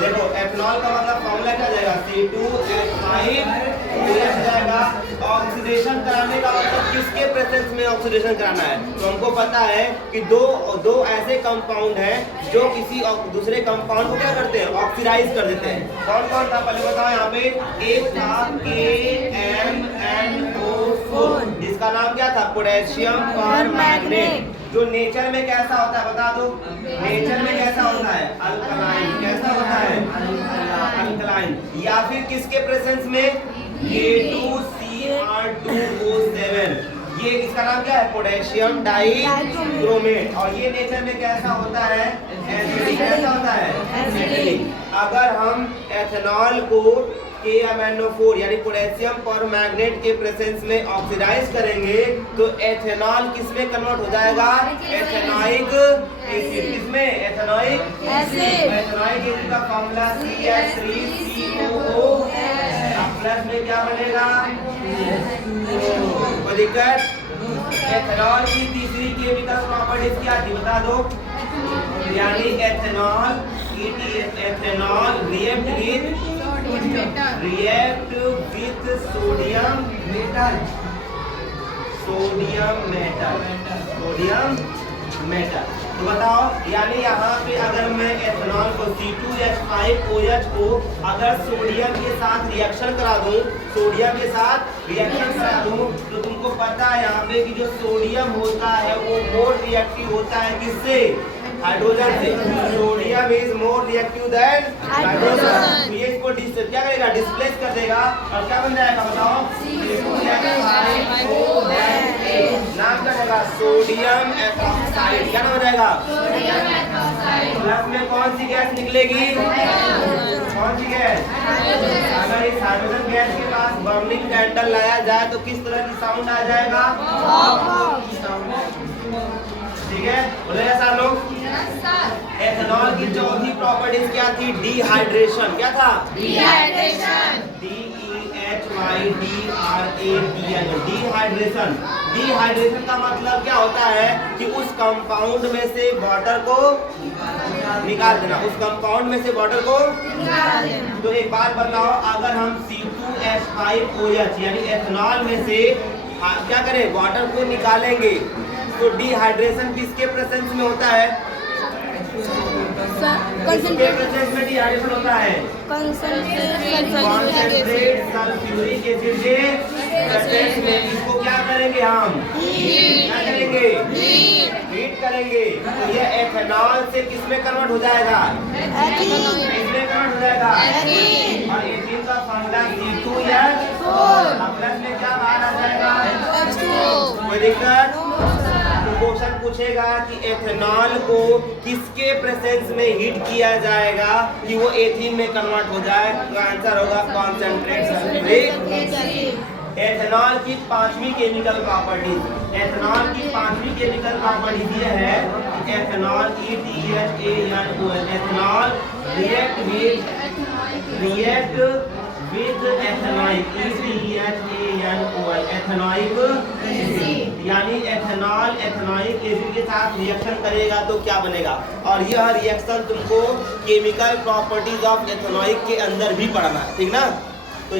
देखो एथेनॉल का मतलब फॉर्मूला क्या जाएगा, C2H5OH जाएगा। ऑक्सीडेशन कराने का मतलब किसके प्रेजेंस में ऑक्सीडेशन कराना है, तो हमको पता है कि दो ऐसे कंपाउंड हैं जो किसी दूसरे कंपाउंड को क्या करते हैं, ऑक्सीडाइज कर देते हैं। कौन कौन था पहले बताओ, यहाँ पे एक था KMnO4, जिसका नाम क्या था, पोटेशियम परमैंगनेट, जो नेचर में कैसा होता है बता दो, नेचर में कैसा होता है, अल्कलाइन, कैसा होता है, अल्कलाइन। या फिर किसके प्रेजेंस में, K2Cr2O7, ये इसका नाम क्या है, पोटेशियम डाइक्रोमेट, और ये नेचर में कैसा होता है, एसिडिक, कैसा होता है, एसिडिक। अगर हम एथेनॉल को KMnO4 यानी पोटेशियम परमैंगनेट के प्रेजेंस में ऑक्सीडाइज करेंगे तो एथेनॉल किसमें कन्वर्ट हो जाएगा, एथेनॉइक एसिड, किसमें, एथेनॉइक एसिड। एथेनॉइक एसिड का फॉर्मूला CH3COO, प्लस में क्या बनेगा, कोई दिक्कत। एथेनॉल की तीसरी केमिकल प्रॉपर्टीज क्या थी बता दो, यानी ethanol react with sodium metal। तो बताओ, यानी यहाँ पे अगर मैं एथेनॉल को C2H5OH को अगर सोडियम के साथ रिएक्शन करा दूं, तो तुमको पता है यहाँ पे कि जो सोडियम होता है वो मोर रिएक्टिव होता है किससे, हाइड्रोजन से। Sodium is more reactive than hydrogen. तो ये इसको क्या करेगा, डिस्प्लेस कर देगा, और क्या बन जाएगा बताओ, नाम क्या रहेगा, सोडियम एथॉक्साइड। क्या नाम हो जाएगा, प्लस में कौन सी गैस निकलेगी, कौन सी गैस, अगर इस हाइड्रोजन गैस के पास बर्निंग कैंडल लाया जाए तो किस तरह की साउंड आ जाएगा, ठीक है, बोलेगा सर लोग। एथेनॉल की चौथी प्रॉपर्टीज क्या थी, डिहाइड्रेशन। क्या था, डिहाइड्रेशन, डिहाइड्रेशन। डिहाइड्रेशन का मतलब क्या होता है कि उस कंपाउंड में से वाटर को निकाल देना, उस कंपाउंड में से वाटर को निकाल देना। तो एक बात बताओ, अगर हम C2H5OH यानी एथेनॉल में से क्या करें, वाटर को निकालेंगे, तो डिहाइड्रेशन किसके प्रेजेंस में होता है, किसके प्रेजेंस में डिहाइड्रेशन होता है, कंसंट्रेट सल्फ्यूरिक एसिड के प्रेजेंस में। इसको क्या करेंगे हम, क्या करेंगे, हीट करेंगे, तो ये एथेनॉल से किसमें कन्वर्ट हो जाएगा, किसमें कन्वर्ट हो जाएगा, और एथीन का फॉर्मूला C2H4, प्लस में क्या बाहर आ जाएगा, कोई दिक्कत। क्वेश्चन पूछेगा कि एथेनॉल को किसके प्रेजेंस में हीट किया जाएगा कि वो एथीन में कन्वर्ट हो जाए, तो आंसर होगा कॉन्सेंट्रेट सल्फ्यूरिक। एथेनॉल की पांचवी केमिकल प्रॉपर्टीज, एथेनॉल की पांचवी केमिकल प्रॉपर्टीज ये है कि ethanol ETHANOL, ethanol react with ethanoic, ETHANOL, ethanoic acid, यानी एथेनॉल एथेनॉइक एसिड के साथ रिएक्शन करेगा तो क्या बनेगा। और यह रिएक्शन तुमको केमिकल प्रॉपर्टीज ऑफ एथेनॉइक के अंदर भी पढ़ना है, ठीक ना। तो